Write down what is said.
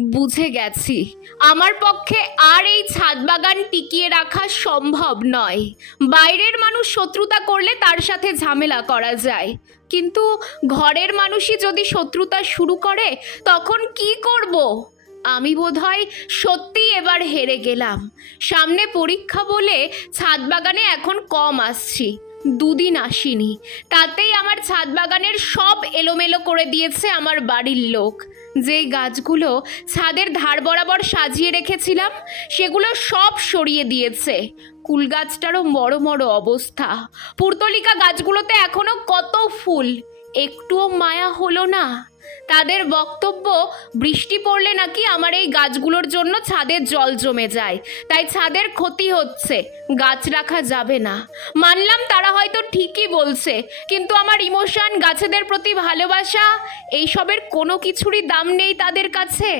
বুঝে গেছি। আমার পক্ষে আর এই ছাদ বাগান টিকিয়ে রাখা সম্ভব নয়। বাইরের মানুষ শত্রুতা করলে তার সাথে ঝামেলা করা যায়। কিন্তু ঘরের মানুষই যদি শত্রুতা শুরু করে, তখন কি করব? আমি বোধহয় সত্যি এবার হেরে গেলাম। সামনে পরীক্ষা বলে ছাদ বাগানে এখন কম আসছি। দুদিন আসিনি। তাতেই আমার ছাদ বাগানের সব এলোমেলো করে দিয়েছে আমার বাড়ির লোক। যেই গাছগুলো ছাদের ধার বরাবর সাজিয়ে রেখেছিলাম, সেগুলো সব সরিয়ে দিয়েছে। কুল গাছটারও বড় বড় অবস্থা। পুর্তলিকা গাছগুলোতে এখনও কত ফুল। একটুও মায়া হলো না। তাদের বক্তব্য, বৃষ্টি পড়লে নাকি আমার এই গাছগুলোর জন্য ছাদের জল জমে যায়। তাই ছাদের ক্ষতি হচ্ছে, গাছ রাখা যাবে না। মানলাম তারা হয়তো ঠিকই বলছে, কিন্তু আমার ইমোশন গাছেদের প্রতি ভালোবাসা, এইসবের কোনো কিছুরই দাম নেই তাদের কাছে।